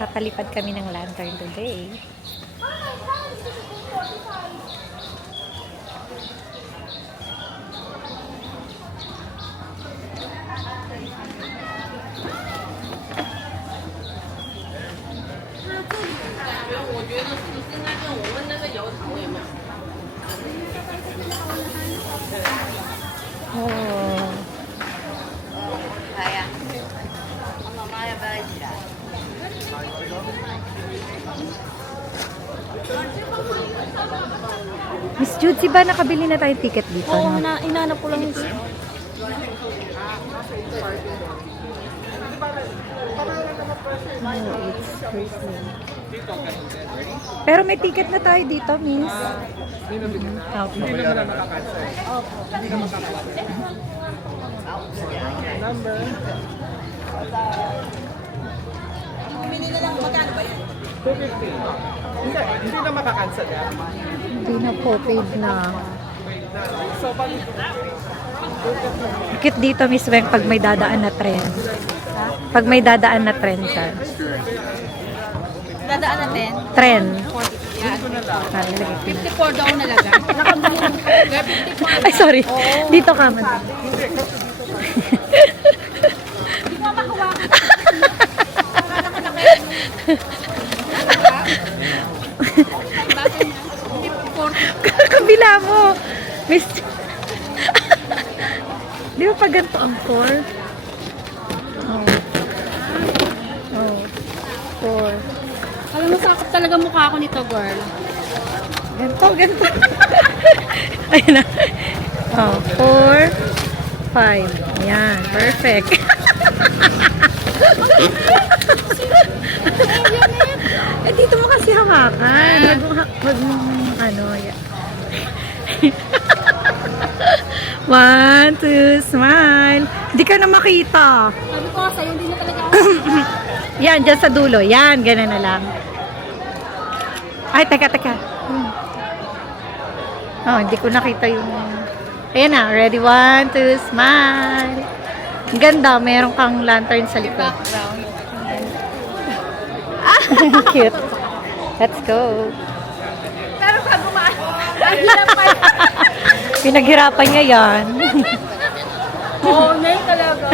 Papalipad kami ng lantern today. Oh. Miss Jude, ba nakabili na tayo ticket dito? Oo, No? inanap ko lang yun. Pero may ticket na tayo dito, Miss. Number. Bumili na lang, magkano ba yan? 250. Hindi na makakancel yan. Hindi na po, paid na. So, pag Cute dito, Miss Weng, pag may dadaan na tren. Pag may dadaan na tren siya. Dadaan natin. Tren. Yan. Ah, nilagay ko na. 54 daw nalagay. Nakabulong. 54. Ay, sorry. Dito ka man. Hindi mo makawakan. Kabila mo. Miss. Di ba pag ganito ang 4? Oh. Oh. 4. Alam mo, sakop talaga mukha ko nito, girl. Ganito, ganito. Ayun na. Oh, 4, 5. Ayan, perfect. Eh, dito mo kasi hawakan. Wag mong, ano, yan. 1, 2, smile. Hindi ka na makita. Sabi ko sa'yo, hindi na talaga ako. Yan, dyan sa dulo. Yan, ganun na lang. Ay, teka. Oh, hindi ko nakita yung... Ayan na, ready, 1, 2, smile. Ang ganda, meron kang lantern sa likod. Background. Cute. Let's go. Pero pag gumaan, ang hirap pa. Pinaghirapan niya yan. Oo, na yun talaga.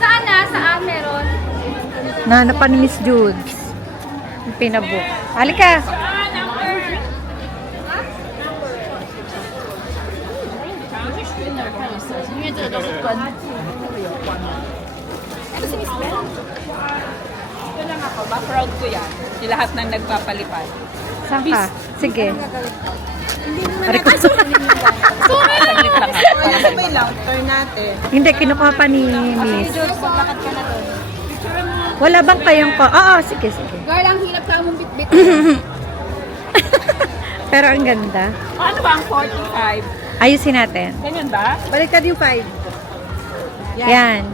Saan na? Saan meron? Nahanapan ni Miss Jude. Yung pinabook. Halika. Ito si Miss Bell. Ito lang ako, background ko yan. Yung lahat ng nagpapalipad. Saan ka? Sige. Ari ko. Saglit lang ako. Nasa may lantern natin. Hindi, kinukuha pa ni Miss. Paglakad ka na doon. Wala bang kayong ko? Oo, sige. Girl, ang hirap ka mong bit-bit. Pero ang ganda. Ano ba ang 45? Ayusin natin. Ganyan ba? Baliktad yung 5. Yan.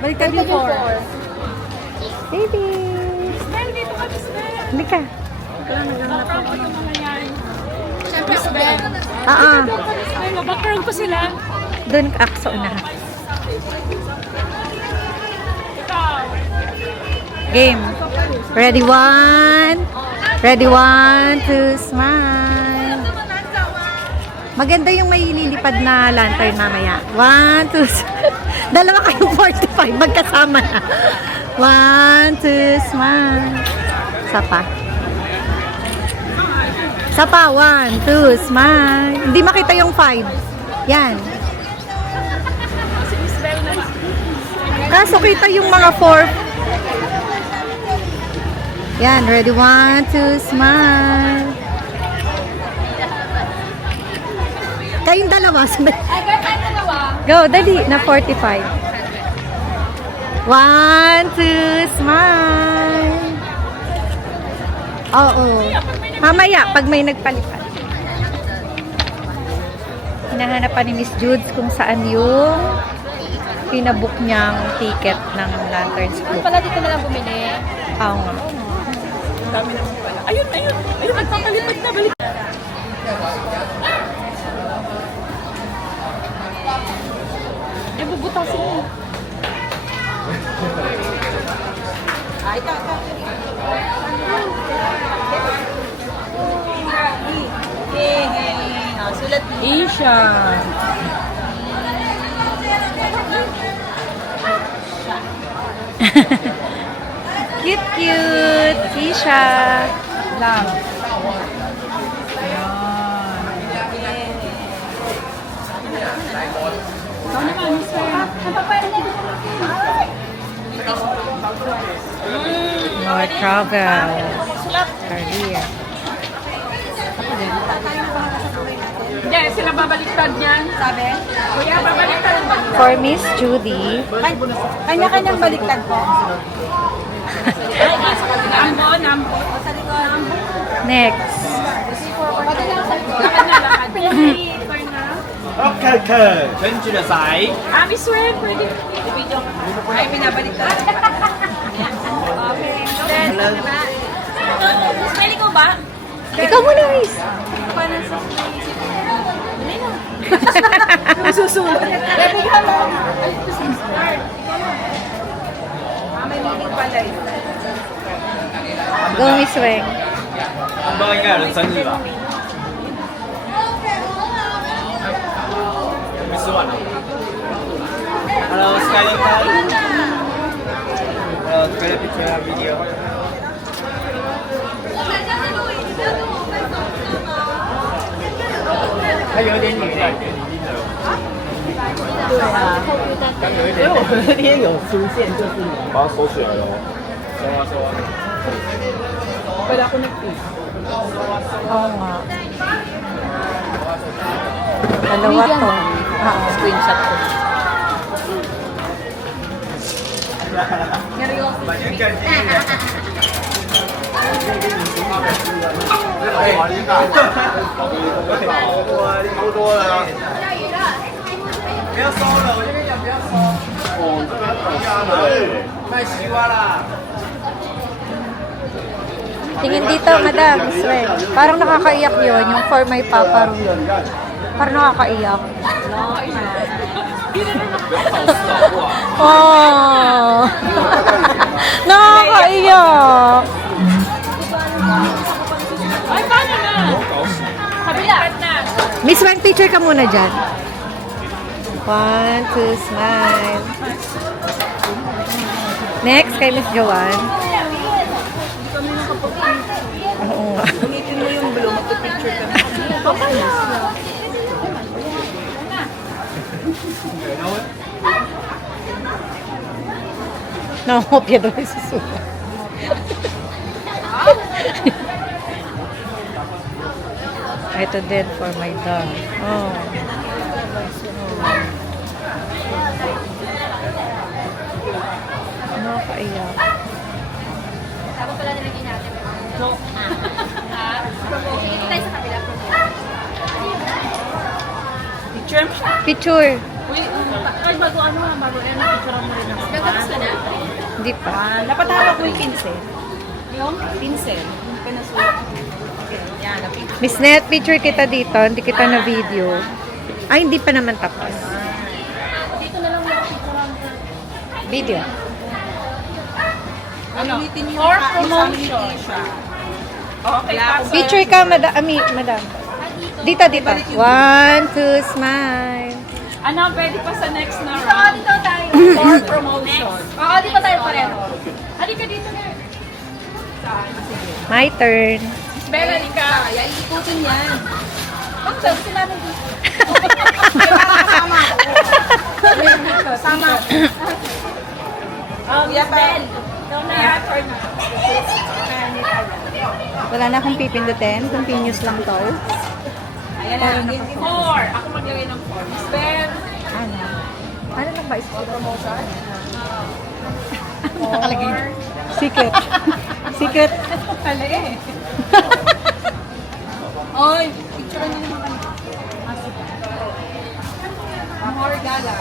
Baliktad yung 4. Baby. Bell, dito ka, Miss Bell. Halika. Background ko yung mga yan. Siyempre, Miss Bell. Oo. Background ko sila. Doon akso na. Game. Ready, 1. Ready, 1, 2, smile. Maganda yung may lilipad na lantern mamaya. 1, 2, dalawa kayong 45. Magkasama na. 1, 2, smile. Sapa. Sapa, 1, 2, smile. Hindi makita yung 5. Yan. Kaso kita yung mga 4. Yan, ready, 1, 2, smile. Kayong dalawa. Ay, girl, tayo dalawa. Go, dali, na 45. 1, 2, smile. Oo. Mamaya, pag may nagpalipat. Hinahanap pa ni Miss Judes kung saan yung pinabook niyang ticket ng Lanterns Book. Pala dito na lang bumili. Oo nga. Ang dami naman pala. Ayun, ayun. Ayun, nagpapalipad na. Balik. Eh, bubutasin mo. Ay, kaka. Sulat Isha. Cute, cute. Isha. Lang. Ikaw naman, Mr. More travel. Career. Hindi, sila babaliktad niyan. Sabi? Kuya, babaliktad ba? For Miss Judy, Kanya-kanyang baliktad po. Nambo, nambo. next. Lakad na, lakad. Okay, okay. 跟住就洗。 Ah, Miss Wen, pwede. Video ka. Ay, pinabaliktad. Okay. Then, pwede ko ba? Ikaw muna, Miss. Paano sa susunod? Pwede ka mo. May meeting pala yun. Go, Miss Weng.刚刚应该有人生日吧？没吃完呢。Hello, Skyline Car. Together picture and video. 它有点女的。对啊，因为我们那天有出现，就是你。把它收起来了。收啊收啊。 Wala ko nag-pick. Oo nga. Dalawa to. Screenshot ko.哇，你好多了。不要收了，我这边讲不要收。哦，这个很大的，卖西瓜啦。 Tingin dito, madam, Miss Weng. Parang nakakaiyak yun, yung for my papa room. Parang nakakaiyak. Oh, nakakaiyak. Ay, paano na? Kabila. Na. Miss Weng, picture ka muna dyan. 1, 2, smile. Next, kay Miss Joanne. Oo nga. Ulitin mo yung blue, magpipicture ka na. Nakakopya daw yung susunod. Ito din for my dog. Oh. Nakakaiyak. Tapos pala nilagay natin. Sige, tayo sa kabila. Picture mo siya. Picture. Uy, kahit bago ano, bago yan, picture mo rin ako. Nagtapos ka na? Hindi pa. Dapat hawak mo yung pinsel. Yung pinsel. Yung pinasulat. Yan, napicture. Miss Net, picture kita dito. Hindi kita na video. Ay, hindi pa naman tapos. Dito na lang mga picturean ka. Video. Ano? For promotion. Okay, tapos. Picture ka, madam. Madam. Dito, dito. 1, 2, smile. Ano, pwede pa sa next na Oo, round? dito tayo. For promotion. Oo, dito tayo pareho. Halika dito na. My turn. Bella, halika. Kaya ikutin yan. Bakit sabi sila namin dito? Sama. Miss Bell. Ikaw na yan for na. Wala na akong pipindutin. Continuous lang to. Ayan na. 4. Ako maglagay ng 4. Miss Bell. Ano? Ano lang ba? For promotion. Nakalagay. Secret. Secret. Ito pala eh. Oy, picture niyo naman kami. More gala.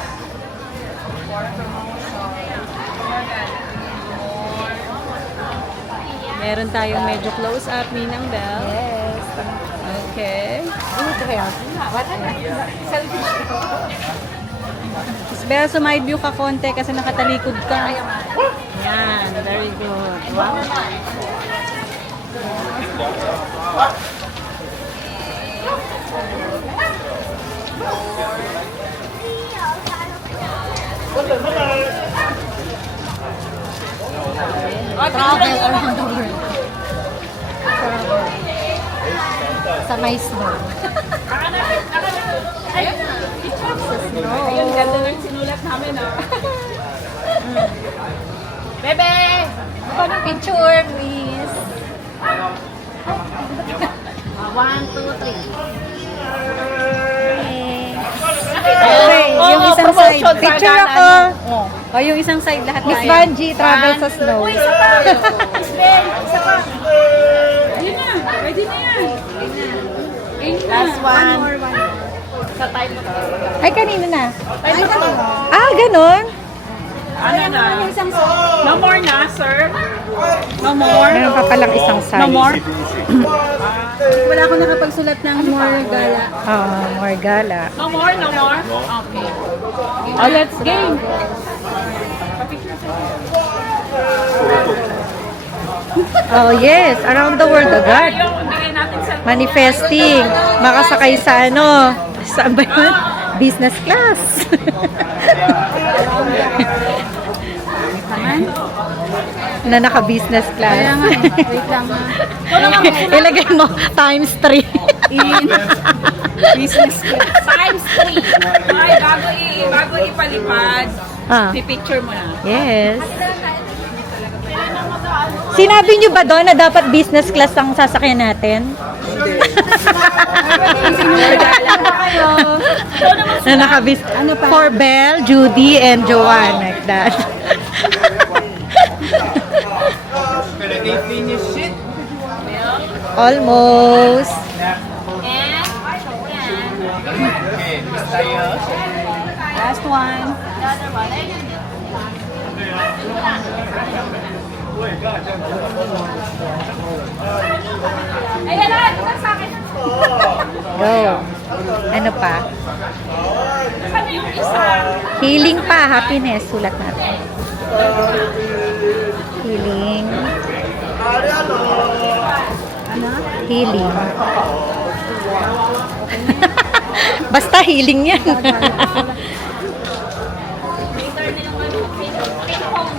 Meron tayong medyo close up, Ninang Bell. Yes. Okay. Good health. What Miss Bell, sumide view ka konti kasi nakatalikod ka. Yan, very good. Wow. Travel around the world. Travel. Sa may snow. Ayun, ganda ng sinulat namin, ah. Bebe! Ano picture, please? 1, 2, 3. Okay, yung isang side. Picture ako. O, yung isang side lahat Miss tayo. Vanji, travel sa snow. Miss Ben, isa pa. Yun na, pwede na yan. Last one. Sa time mo. Ay, kanino na? Ah, ganun? Ano na? Isang side. No more na, sir? No more? Meron pa palang isang No side. more? Wala akong nakapagsulat ng more gala. More gala. No more? No more? Okay. Oh, let's game. Oh, yes. Around the world agad. Yung bigay natin sa... Manifesting. Makasakay sa ano? Saan ba yun? Business class. Na naka-business class. Kaya nga, wait lang ha. Ilagay mo times 3. Business class. Times 3. Ay, bago ipalipad, pipicture mo na. Yes. Sinabi niyo ba doon na dapat business class ang sasakyan natin? Na naka-bis for Belle, Judy, and Joanne, like that. Gonna they finish it? Almost. Last one. Ayan na, ito sa akin. Go. Ano pa? Ano yung isa? Healing pa, happiness. Sulat natin. Healing. Ano? Healing. Basta healing yan.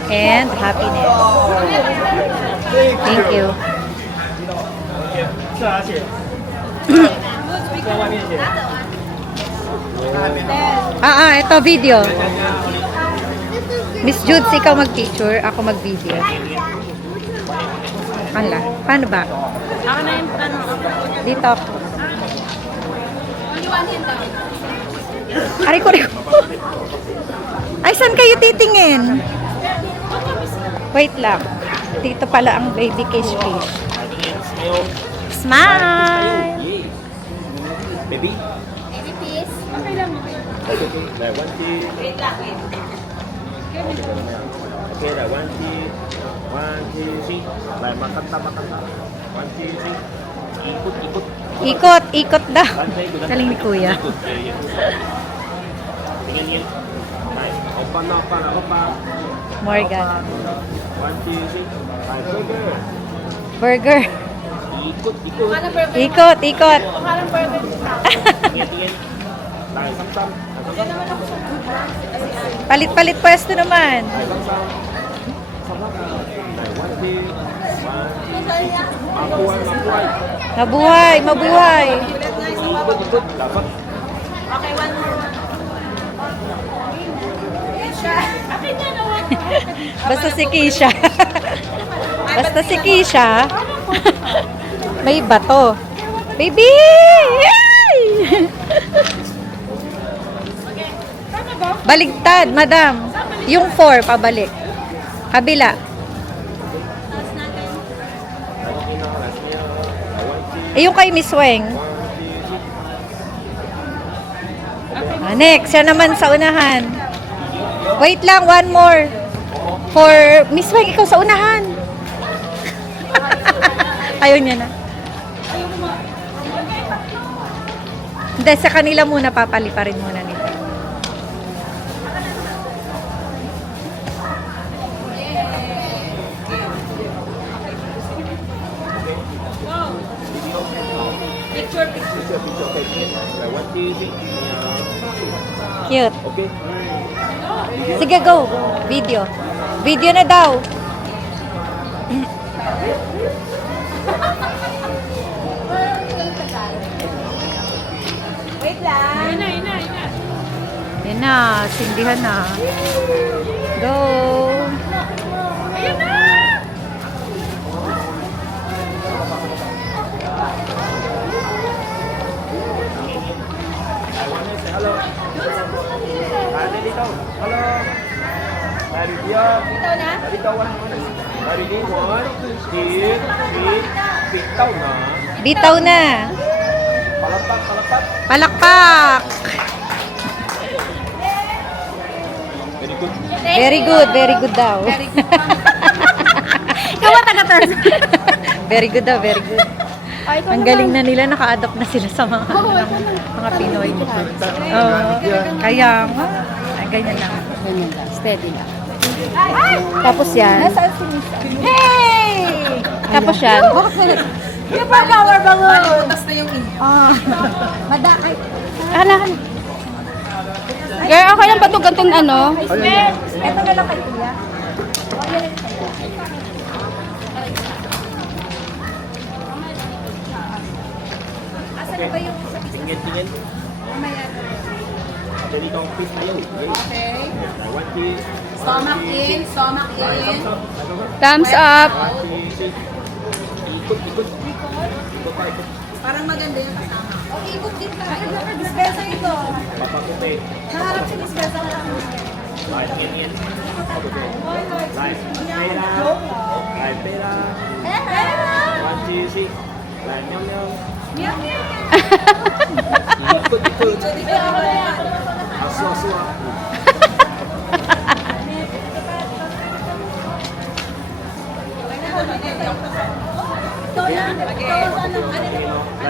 And happiness. Thank you. Ito video. Miss Judes, ikaw mag-picture, ako mag-video. Ala, paano ba? Ako na yung tanong. Dito ako. Only one hand down. Aray ko. Ay, saan kayo titingin? Wait lang. Dito pala ang baby fish. Smile! Baby? Baby please. Okay lang, okay. Like one tea. Wait lang, wait. Okay, like one tea. One, two, three. Like makanta. One, two, three. Ikot. Ikot daw. Galing ni Kuya. Ikot. Tingin. Like, open. Morgan. One, two, three. Like, burger. Burger. Ikot. Paano burger? Ikot. Paano burger? Tingin. Like, samsam. Palit-palit pwesto naman. Like, one, two. Mabuhay. Mabuhay. Ikot. Dapat. Okay, one more. Akin na naman. Basta si Keisha. Basta si Keisha. May bato. Baby! Yay! Baligtad, madam. Yung 4, pabalik. Kabila. Eh, yung kay Miss Weng. Ah, next, siya naman sa unahan. Wait lang, one more. For Miss Weng, ikaw sa unahan. Ayaw niya na. Hindi, sa kanila muna, papaliparin muna nila. Cute. Okay. Sige, go. Video. Video na daw. Wait lang. Yan na, sindihan na. Go. Ada dito. Hello. Dari dia. Ito na? Dari kawan. Dari ni one, two, three. Bitaw na. Bitaw na. Palapak, palapak. Palakpak. Very good. Very good, very good daw. Ikaw ba taga-turn? Very good daw, very good. Ang galing na nila, naka-adopt na sila sa mga Pinoy. Oo. Kaya nga, ganyan lang. Ganyan lang. Steady lang. Tapos yan. Nasaan si Miss? Hey! Tapos yan. Yung pa power balloon. Tapos na yung inyo. Ah. Madakay. Kailangan. Girl, okay lang ba ito gantong ano? Ito na lang kay Kuya. Tingin-tingin. Jadi kau piece tayo. Okay. One piece. Stomach in, stomach in. Thumbs up. Ikot, ikot. Ikot pa, ikot. Parang maganda yung kasama. O, ikot din ka. Dispensa ito. Papakuti. Naharap si dispensa ka lang. Live in. Live pera. Live pera. One, two, three. Live meow meow. Ikot, ikot. Aswa, aswa.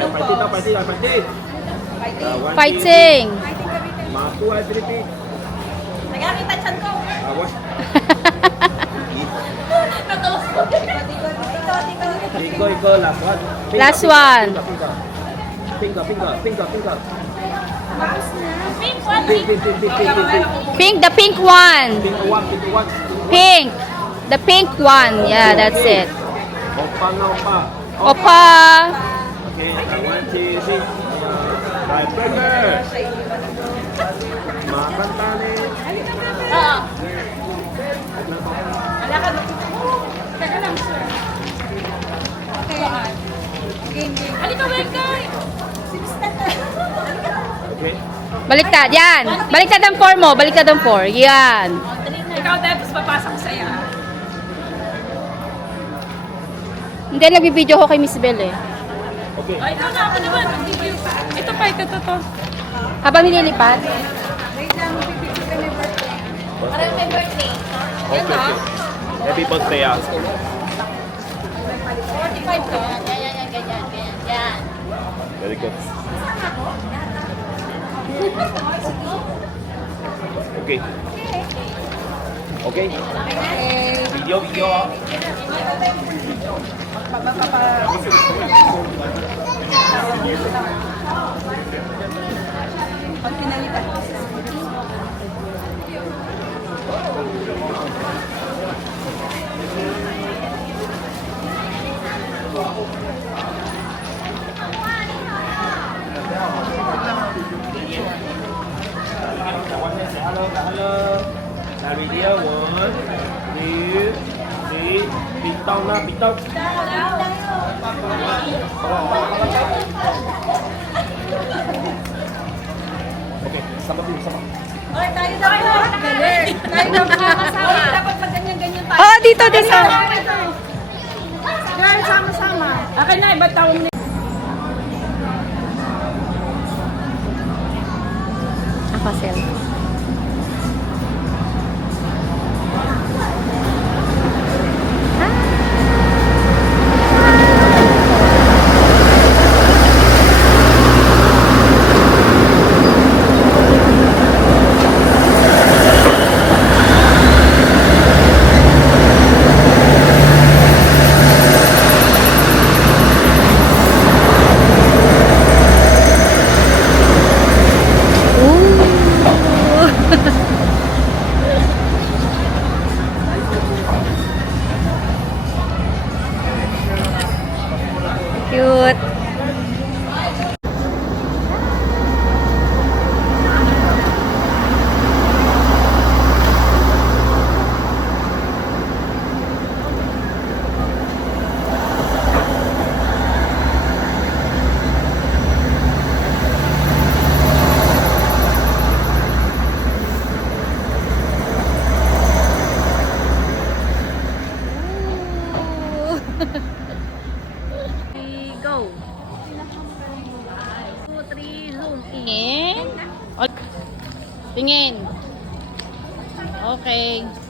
Partita, partita, partita. Fighting. Maku ay repeat. Nagkakita chan ko. Awas. Iko, last one. Last one. Pinka. Pink one, Pink. Pink, the pink one. Pink one. Pink. The pink one. Yeah, that's it. Opa na opa. Opa. Okay, one, two, three. Live burger. Makan tali. Halika, Wengay! Okay. Baliktad. Yan. Baliktad ang 4 mo. Baliktad ang 4. Yan. Ikaw, Debs, papasok sa'yo. Hindi, nagbibideo ko kay Miss Belle eh. Okay. Ay, ito na ako naman. Ito pa, ito. Habang nililipad. Parang may birthday. Okay. Happy birthday ah. 45 to. Yan. Very good. Okay. Okay. Video ah. Pag pinalitan. Hello. Dari dia one, two, three. Bitaw na, bitaw. Okay, sama. Ay, tayo daw. Galing. Tayo daw makakasama. Dapat pag ganyan-ganyan tayo. Oh, dito. Girl, sama-sama. Akin na, iba't tawag na. Naka-selfie. Cute. Go. 2, 3, zoom in. Tingin. Okay.